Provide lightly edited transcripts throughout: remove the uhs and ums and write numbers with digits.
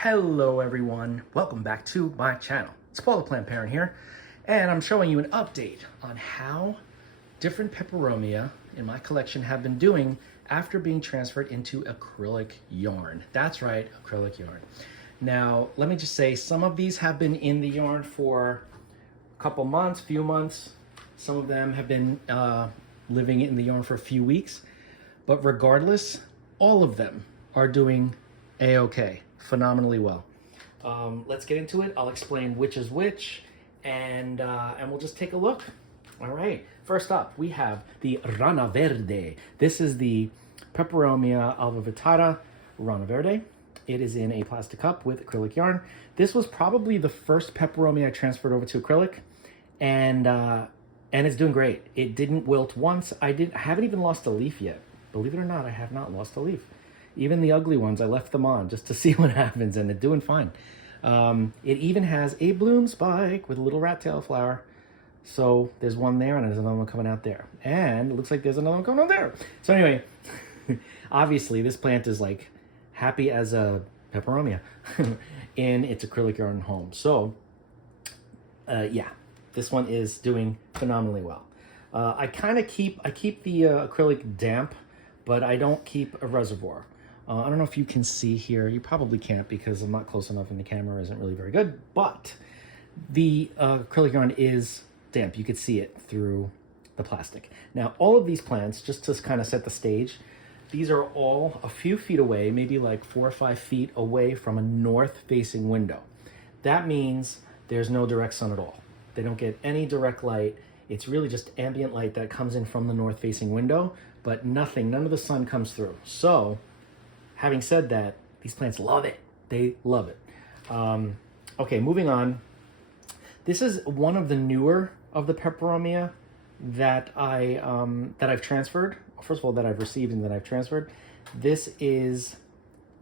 Hello everyone, welcome back to my channel. It's Paul the Plant Parent here, and I'm showing you an update on how different peperomia in my collection have been doing after being transferred into acrylic yarn. That's right, acrylic yarn. Now, let me just say, some of these have been in the yarn for a couple months, few months. Some of them have been living in the yarn for a few weeks, but regardless, all of them are doing a-okay. Phenomenally well. Let's get into it. I'll explain which is which, and we'll just take a look. All right. First up, we have the Rana Verde. This is the Peperomia Alva Rana Verde. It is in a plastic cup with acrylic yarn. This was probably the first Peperomia I transferred over to acrylic, and it's doing great. It didn't wilt once. I haven't even lost a leaf yet. Believe it or not, I have not lost a leaf. Even the ugly ones, I left them on just to see what happens, and they're doing fine. It even has a bloom spike with a little rat tail flower. So there's one there, and there's another one coming out there. And it looks like there's another one coming out there. So anyway, obviously this plant is like happy as a peperomia in its acrylic yarn home. So yeah, this one is doing phenomenally well. I keep the acrylic damp, but I don't keep a reservoir. I don't know if you can see here. You probably can't because I'm not close enough and the camera isn't really very good, but the acrylic yarn is damp. You could see it through the plastic. Now, all of these plants, just to kind of set the stage, these are all a few feet away, maybe like 4 or 5 feet away from a north-facing window. That means there's no direct sun at all. They don't get any direct light. It's really just ambient light that comes in from the north-facing window, but none of the sun comes through. So, having said that, these plants love it. They love it. Okay, moving on. This is one of the newer of the peperomia that I've transferred. First of all, that I've received and that I've transferred. This is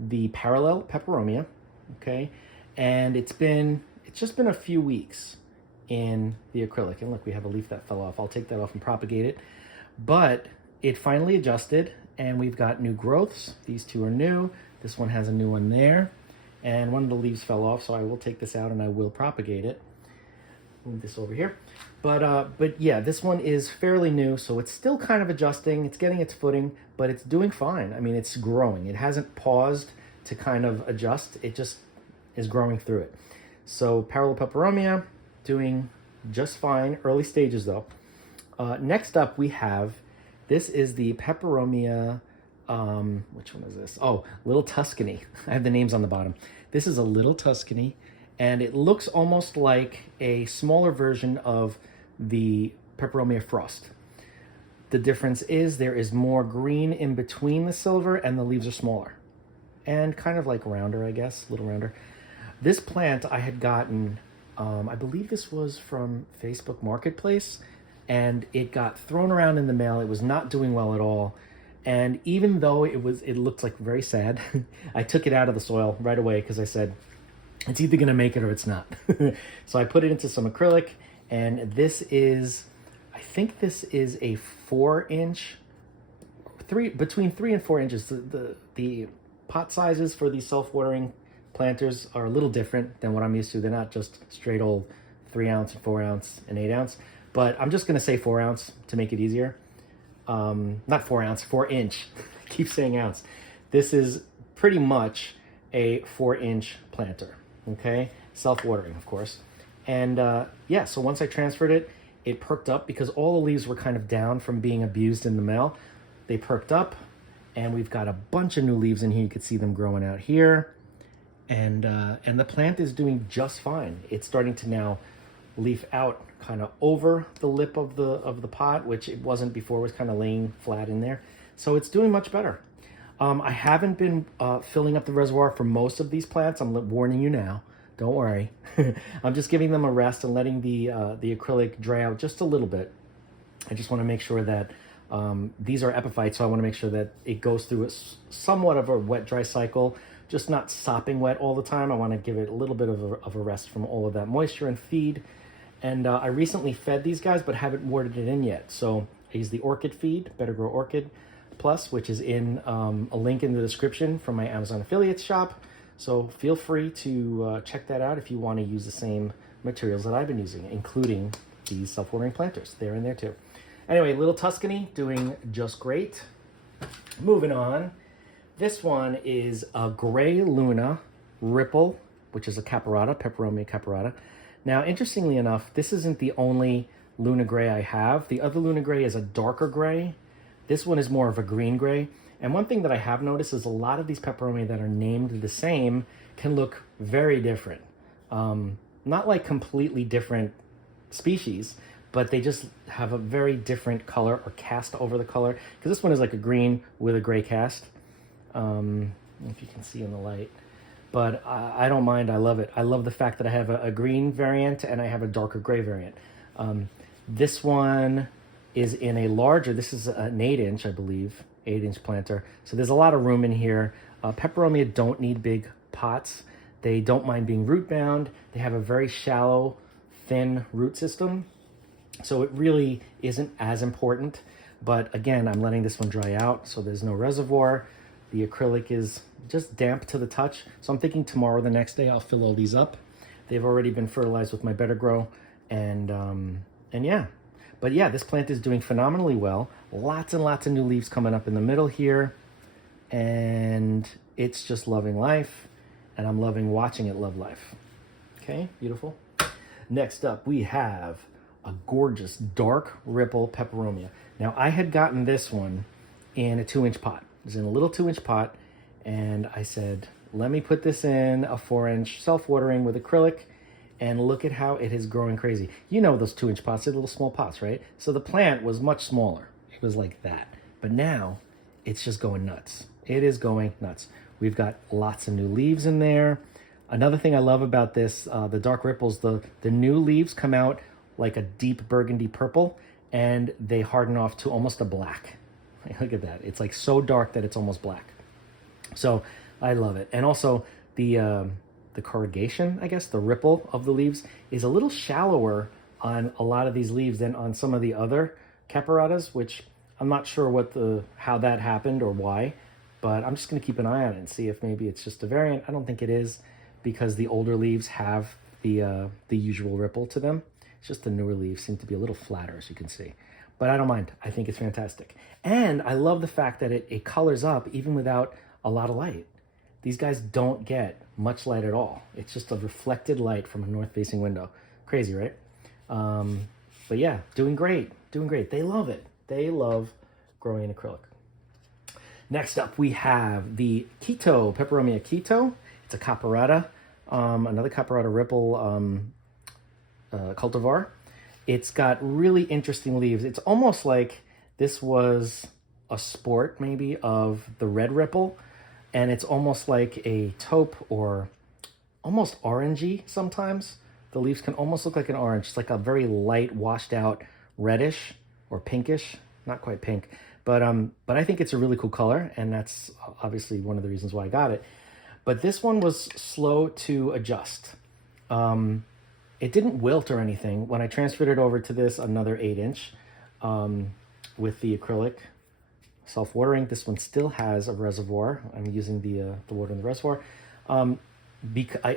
the Parallel Peperomia, okay? And it's just been a few weeks in the acrylic. And look, we have a leaf that fell off. I'll take that off and propagate it. But it finally adjusted, and we've got new growths. These two are new. This one has a new one there, and one of the leaves fell off, so I will take this out and I will propagate it. Move this over here. But yeah, this one is fairly new, so it's still kind of adjusting. It's getting its footing, but it's doing fine. I mean, it's growing. It hasn't paused to kind of adjust. It just is growing through it. So Parallel Peperomia doing just fine. Early stages though. Next up we have, this is the Peperomia, which one is this? Oh, Little Tuscany. I have the names on the bottom. This is a Little Tuscany, and it looks almost like a smaller version of the Peperomia Frost. The difference is there is more green in between the silver, and the leaves are smaller. And kind of like rounder, I guess, a little rounder. This plant I had gotten, I believe this was from Facebook Marketplace, and it got thrown around in the mail. It was not doing well at all. And even though it looked like very sad, I took it out of the soil right away because I said, it's either gonna make it or it's not. So I put it into some acrylic, and this is, I think this is a 4-inch, between 3 and 4 inches. The pot sizes for these self-watering planters are a little different than what I'm used to. They're not just straight old 3 ounce and 4 ounce and 8 ounce. But I'm just going to say 4 ounce to make it easier. Not 4 ounce, 4 inch. Keep saying ounce. This is pretty much a 4-inch planter, okay? Self-watering, of course. And yeah, so once I transferred it, it perked up because all the leaves were kind of down from being abused in the mail. They perked up, and we've got a bunch of new leaves in here. You can see them growing out here. And the plant is doing just fine. It's starting to now leaf out kind of over the lip of the pot, which it wasn't before. It was kind of laying flat in there. So it's doing much better. I haven't been filling up the reservoir for most of these plants. I'm warning you now. Don't worry. I'm just giving them a rest and letting the acrylic dry out just a little bit. I just want to make sure that these are epiphytes, so I want to make sure that it goes through somewhat of a wet-dry cycle, just not sopping wet all the time. I want to give it a little bit of a rest from all of that moisture and feed. And I recently fed these guys, but haven't watered it in yet. So I use the Orchid feed, Better Grow Orchid Plus, which is in a link in the description from my Amazon affiliates shop. So feel free to check that out if you want to use the same materials that I've been using, including these self-watering planters. They're in there too. Anyway, little Tuscany doing just great. Moving on. This one is a Gray Luna Ripple, which is a caparata, Peperomia caparata. Now, interestingly enough, this isn't the only Luna Gray I have. The other Luna Gray is a darker gray. This one is more of a green gray. And one thing that I have noticed is a lot of these Peperomia that are named the same can look very different. Not like completely different species, but they just have a very different color or cast over the color. Because this one is like a green with a gray cast. If you can see in the light. But I don't mind, I love it. I love the fact that I have a green variant and I have a darker gray variant. This one is in a larger, this is an 8-inch, I believe, 8-inch planter. So there's a lot of room in here. Peperomia don't need big pots. They don't mind being root bound. They have a very shallow, thin root system. So it really isn't as important. But again, I'm letting this one dry out, so there's no reservoir. The acrylic is just damp to the touch. So I'm thinking tomorrow, the next day, I'll fill all these up. They've already been fertilized with my Better Grow. And yeah. But yeah, this plant is doing phenomenally well. Lots and lots of new leaves coming up in the middle here. And it's just loving life. And I'm loving watching it love life. Okay, beautiful. Next up, we have a gorgeous dark ripple Peperomia. Now, I had gotten this one in a 2-inch pot. It was in a little 2-inch pot. And I said, let me put this in a 4-inch self-watering with acrylic. And look at how it is growing crazy. You know those 2-inch pots, they're little small pots, right? So the plant was much smaller. It was like that. But now, it's just going nuts. It is going nuts. We've got lots of new leaves in there. Another thing I love about this, the dark ripples, the new leaves come out like a deep burgundy purple, and they harden off to almost a black. Look at that. It's like so dark that it's almost black. So I love it. And also the corrugation, I guess, the ripple of the leaves is a little shallower on a lot of these leaves than on some of the other caparatas, which I'm not sure how that happened or why, but I'm just going to keep an eye on it and see if maybe it's just a variant. I don't think it is, because the older leaves have the usual ripple to them. It's just the newer leaves seem to be a little flatter, as you can see. But I don't mind. I think it's fantastic. And I love the fact that it colors up even without a lot of light. These guys don't get much light at all. It's just a reflected light from a north-facing window. Crazy, right? But yeah, doing great, doing great. They love it. They love growing in acrylic. Next up, we have the Kito, Peperomia Kito. It's a caparata, another caparata ripple cultivar. It's got really interesting leaves. It's almost like this was a sport, maybe, of the red ripple. And it's almost like a taupe or almost orangey sometimes. The leaves can almost look like an orange. It's like a very light, washed out reddish or pinkish. Not quite pink. But I think it's a really cool color, and that's obviously one of the reasons why I got it. But this one was slow to adjust. It didn't wilt or anything. When I transferred it over to this, another 8-inch with the acrylic self-watering, this one still has a reservoir. I'm using the water in the reservoir. I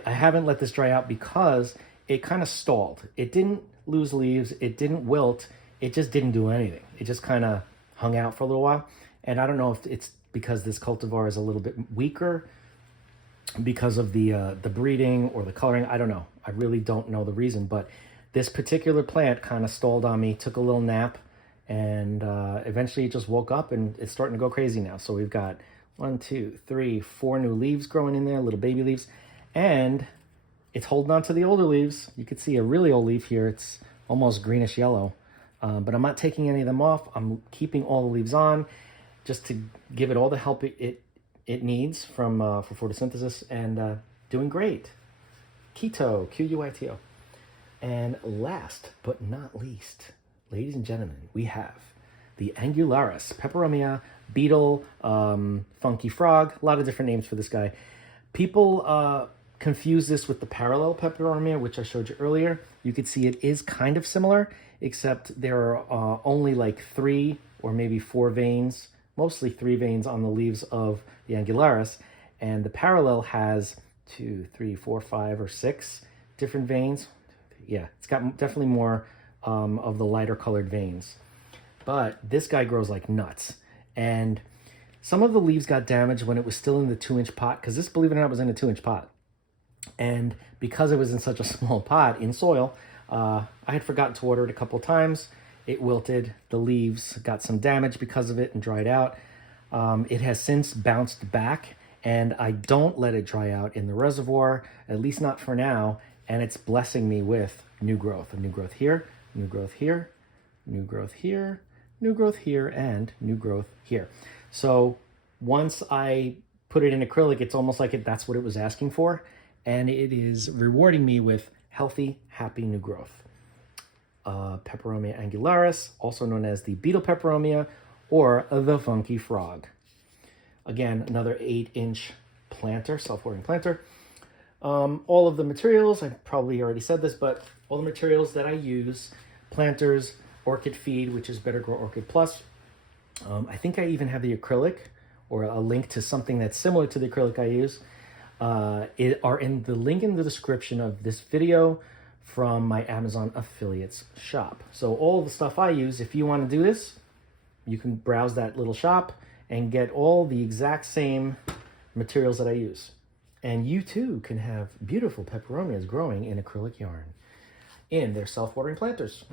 haven't let this dry out because it kind of stalled. It didn't lose leaves. It didn't wilt. It just didn't do anything. It just kind of hung out for a little while. And I don't know if it's because this cultivar is a little bit weaker because of the breeding or the coloring. I don't know. I really don't know the reason. But this particular plant kind of stalled on me, took a little nap, and eventually it just woke up and it's starting to go crazy now. So we've got 1, 2, 3, 4 new leaves growing in there, little baby leaves. And it's holding on to the older leaves. You can see a really old leaf here. It's almost greenish yellow. But I'm not taking any of them off. I'm keeping all the leaves on just to give it all the help it needs for photosynthesis, and doing great. Kito, Q-U-I-T-O. And last but not least, ladies and gentlemen, we have the Angularis, Peperomia, beetle, funky frog, a lot of different names for this guy. People confuse this with the parallel Peperomia, which I showed you earlier. You could see it is kind of similar, except there are only like 3 or maybe 4 veins, mostly 3 veins on the leaves of the Angularis, and the parallel has 2, 3, 4, 5, or 6 different veins. Yeah, it's got definitely more of the lighter colored veins. But this guy grows like nuts. And some of the leaves got damaged when it was still in the 2-inch pot, because this, believe it or not, was in a 2-inch pot. And because it was in such a small pot in soil, I had forgotten to water it a couple times. It wilted. The leaves got some damage because of it and dried out. It has since bounced back, and I don't let it dry out in the reservoir, at least not for now, and it's blessing me with new growth. A new growth here, new growth here, new growth here, new growth here, and new growth here. So once I put it in acrylic, it's almost like that's what it was asking for, and it is rewarding me with healthy, happy new growth. Peperomia Angularis, also known as the beetle peperomia or the funky frog. Again, another 8-inch planter, self-watering planter. All of the materials, I probably already said this, but all the materials that I use: planters, orchid feed, which is Better Grow Orchid Plus. I think I even have the acrylic, or a link to something that's similar to the acrylic I use, are in the link in the description of this video from my Amazon affiliates shop. So all the stuff I use, if you want to do this, you can browse that little shop and get all the exact same materials that I use. And you too can have beautiful peperomias growing in acrylic yarn in their self-watering planters.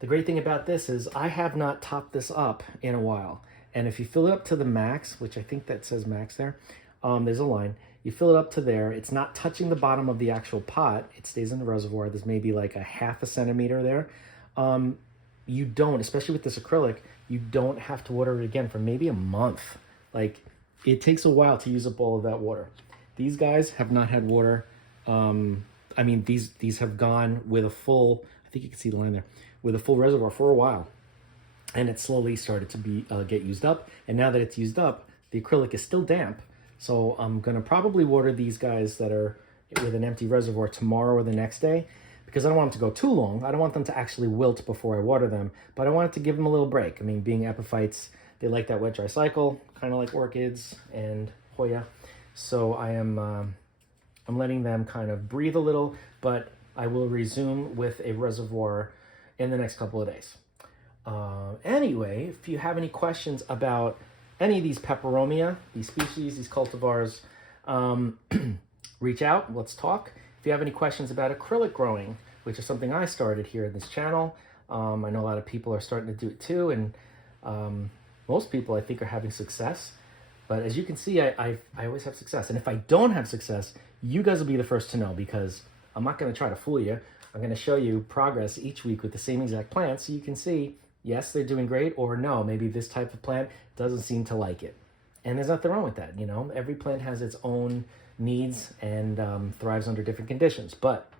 The great thing about this is I have not topped this up in a while. And if you fill it up to the max, which I think that says max there, there's a line. You fill it up to there. It's not touching the bottom of the actual pot. It stays in the reservoir. There's maybe like a 1/2 centimeter there. You don't, especially with this acrylic, you don't have to water it again for maybe a month. Like, it takes a while to use up all of that water. These guys have not had water. I mean, these have gone with a full, I think you can see the line there, with a full reservoir for a while. And it slowly started to get used up. And now that it's used up, the acrylic is still damp. So I'm gonna probably water these guys that are with an empty reservoir tomorrow or the next day, because I don't want them to go too long. I don't want them to actually wilt before I water them, but I wanted to give them a little break. I mean, being epiphytes, they like that wet dry cycle, kind of like orchids and Hoya. So I'm letting them kind of breathe a little, but I will resume with a reservoir in the next couple of days. Anyway, if you have any questions about any of these peperomia, these species, these cultivars, reach out, let's talk. If you have any questions about acrylic growing, which is something I started here in this channel, I know a lot of people are starting to do it too, and most people I think are having success. But as you can see, I always have success. And if I don't have success, you guys will be the first to know, because I'm not going to try to fool you. I'm going to show you progress each week with the same exact plant, so you can see, yes, they're doing great, or no, maybe this type of plant doesn't seem to like it. And there's nothing wrong with that, you know? Every plant has its own needs and thrives under different conditions. But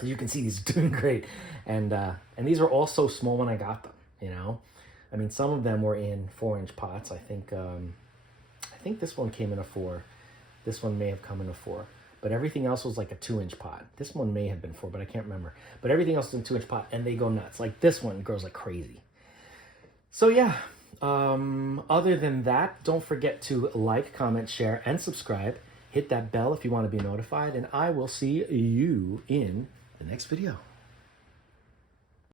as you can see, these are doing great. And these are all so small when I got them, you know? I mean, some of them were in 4-inch pots. I think this one came in a 4. This one may have come in a 4. But everything else was like a 2-inch pot. This one may have been 4, but I can't remember. But everything else is in 2-inch pot, and they go nuts. Like this one grows like crazy. So yeah, other than that, don't forget to like, comment, share, and subscribe. Hit that bell if you want to be notified, and I will see you in the next video.